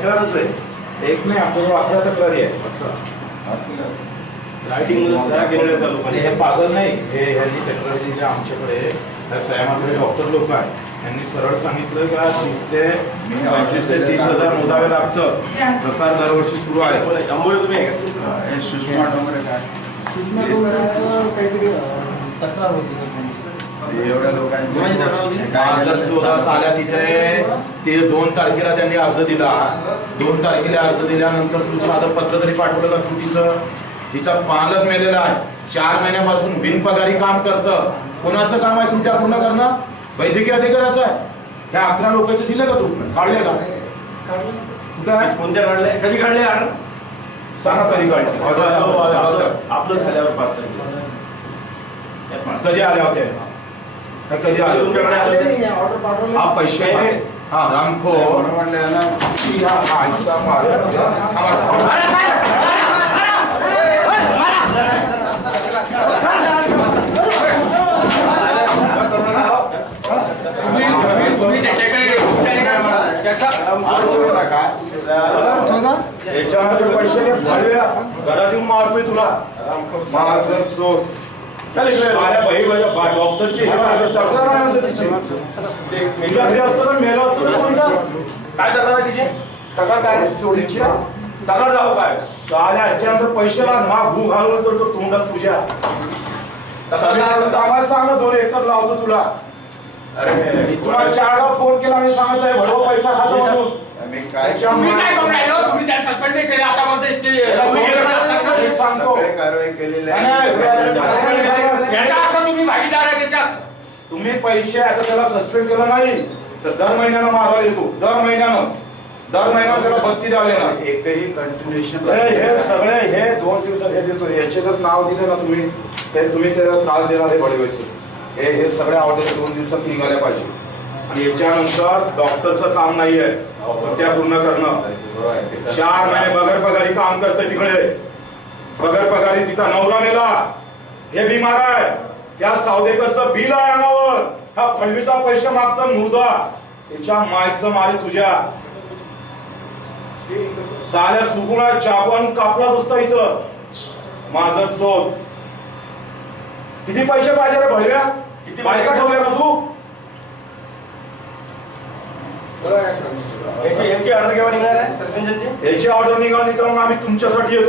तक्रारच आहे. एक नाही आमच्याजवळ अकरा. तक्रारी आहे हे पागल नाही. हे ह्यांनी तक्रारी दिली आमच्याकडे त्या सह्यामध्ये डॉक्टर लोक आहे यांनी सरळ सांगितलं का तीस ते पंचवीस ते तीस हजार मोजावे लागतं प्रकार दरवर्षी सुरू आहे. आंबोळे तुम्ही आहे का? हे सुषमा डोंगरे काय? सुषमा डोंगरेचं काहीतरी तक्रार होती सर त्यांची. एवढ्या? हे जर चौदा साल्या तिथे ते दोन तारखेला त्यांनी अर्ज दिला. दोन तारखेला अर्ज दिल्यानंतर तू साधं पत्र तरी पाठवलं का तू तिचं तिचा पालक मेलेला आहे. चार महिन्यापासून बिनपगारी काम करतं. कोणाचं काम आहे तुमच्या पूर्ण करणं? वैद्यकीय अधिकाऱ्याचं आहे. ह्या अकरा लोकांचं दिलं का तू? काढले का? कुठं आहे? कोणत्या काढले? कधी काढले ऑर्डर सांगा कधी काढले. आपलं झाल्यावर पाच तारखेला. कधी आले होते कधी आले होते? तुमच्याकडे आले होते? ऑर्डर पाठवले हा पैसे. हा रामखो म्हणून म्हणलं ना की हा हा, पैसे. घरात येऊन मारतोय तुला माझं चोर डॉक्टरची तक्रार आहे म्हणते तिची. घरी असतं तर मेलं असतं तर कोणतं? काय तक्रार आहे तिची? तक्रार काय? चोरीची? तक्रार काय? साल्या पैसे मा भू घालवलं तर तो तोंडात तुझ्या? आम्हाला सांग दोन एकर लावतो तुला. अरे तुला चारदा फोन केला मी सांगितलंय भरव पैसा खातो म्हणून. मी काय तुम्ही त्या सस्पेंड केलं आता म्हणते सांगतो. कारवाई केलेली नाही. याचा अर्थ तुम्ही भागीदार आहे त्याच्यात. तुम्ही पैसे आता त्याला सस्पेंड केलं नाही तर दर महिन्यानं मारायला येतो. दर महिन्यानं. दर महिन्यानं त्याला बत्ती द्यावे ना एकही कंटिन्युएशन हे सगळे हे दोन दिवसात हे देतो. याचे जर नाव दिले ना तुम्ही ते तुम्ही त्याला त्रास देणारे बळीवायचं हे हे सगळे ऑर्डर दोन दिवसात निघाल्या पाहिजे. आणि याच्यानंतर डॉक्टरचं काम नाहीये त्या पूर्ण करणं. चार महिने बगर पगारी काम करते तिकडे. बगर पगारी तिचा नवरा मेला हे बिमार आहे. त्या सावदेकरचं बिल आहे अंगावर हा फळवीचा पैसे मागतो मुर्दा. त्याच्या मायचं मारे तुझ्या. साल्या सुगुणा चाकून कापलाच असतं इथं. माझं चोत किती पैसे पाहिजे रे भडव्या किती बायका ठेवल्या का तू? याची ऑर्डर केव्हा निघणार आहे? सस्पेन्शनची याची ऑर्डर निघाली तर मग आम्ही तुमच्यासाठी येतो.